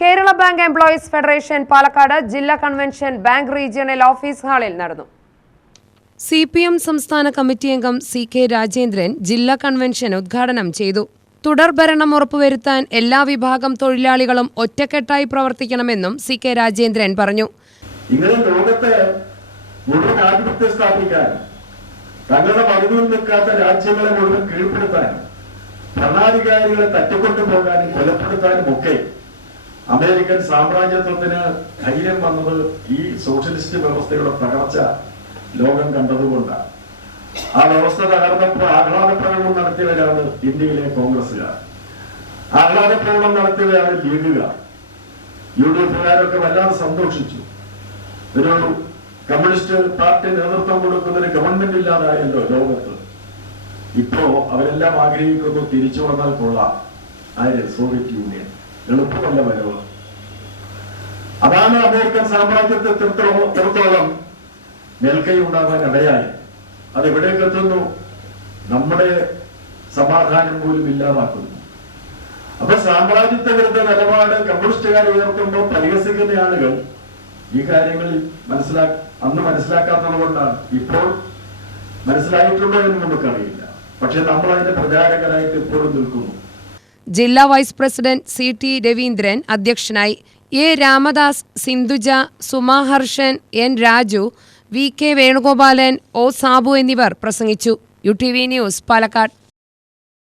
Kerala bank employees federation Palakkad ജില്ലാ convention bank regional office ഹാളിൽ നടന്നു. CPM സംസ്ഥാന കമ്മിറ്റി അംഗം CK രാജേന്ദ്രൻ ജില്ലാ കൺവെൻഷൻ ഉദ്ഘാടനം ചെയ്തു. തുടർഭരണം ഉറപ്പുവരുത്താൻ എല്ലാ വിഭാഗം തൊഴിലാളികളും ഒറ്റക്കെട്ടായി പ്രവർത്തിക്കണമെന്നും CK രാജേന്ദ്രൻ പറഞ്ഞു. ഇങ്ങനെ ലോകത്തെ മുഴുവൻ ആധിപത്യം സ്ഥാപിക്കാൻ, തങ്ങളുടെ മരുന്നിൽ നിൽക്കാത്ത രാജ്യങ്ങളെ മുഴുവൻ കീഴ്പ്പെടുത്താൻ, ഭരണാധികാരികളെ തട്ടിക്കൊണ്ടുപോകാനും കൊലപ്പെടുത്താനും ഒക്കെ അമേരിക്കൻ സാമ്രാജ്യത്വത്തിന് ധൈര്യം വന്നത് ഈ സോഷ്യലിസ്റ്റ് വ്യവസ്ഥയുടെ തകർച്ച ലോകം കണ്ടതുകൊണ്ടാണ്. ആ വ്യവസ്ഥ തകർന്നപ്പോൾ ആഹ്ലാദപ്രകടനം നടത്തിയവരാണ് ഇന്ത്യയിലെ കോൺഗ്രസുകാർ, ആഹ്ലാദപ്രകടനം നടത്തിയവരാണ് ലീഗുകാർ. UDF-കാരൊക്കെ വല്ലാതെ സന്തോഷിച്ചു. ഒരു കമ്മ്യൂണിസ്റ്റ് പാർട്ടി നേതൃത്വം കൊടുക്കുന്ന ഒരു ഗവൺമെന്റ് ഇല്ലാതായല്ലോ ലോകത്ത്. ഇപ്പോ അവരെല്ലാം ആഗ്രഹിക്കുന്നു തിരിച്ചു വന്നാൽ കൊള്ളാം, സോവിയറ്റ് യൂണിയൻ. എളുപ്പമല്ല വരവ്. അതാണ് അമേരിക്കൻ സാമ്രാജ്യത്തെ എത്രത്തോളം മേൽക്കൈ ഉണ്ടാകാൻ ഇടയായി. അതെവിടേക്ക് എത്തുന്നു? നമ്മുടെ സമാധാനം പോലും ഇല്ലാതാക്കുന്നു. അപ്പൊ സാമ്രാജ്യത്വ വിരുദ്ധ നിലപാട് കമ്മ്യൂണിസ്റ്റുകാർ ഉയർത്തുമ്പോൾ പരിഹസിക്കുന്ന ആളുകൾ ഈ കാര്യങ്ങളിൽ അന്ന് മനസ്സിലാക്കാത്തത് കൊണ്ടാണ്. ഇപ്പോൾ മനസ്സിലായിട്ടുണ്ടോ എന്ന് നമുക്കറിയില്ല. പക്ഷെ നമ്മൾ അതിന്റെ പ്രചാരകരായിട്ട് ഇപ്പോഴും നിൽക്കുന്നു. ജില്ലാ വൈസ് പ്രസിഡന്റ് CT രവീന്ദ്രൻ അധ്യക്ഷനായി. A Ramadas, Sindhuja, സുമാഹർഷൻ, N Raju, VK Venugopalan, O Sabu എന്നിവർ പ്രസംഗിച്ചു. UTV news Palakkad.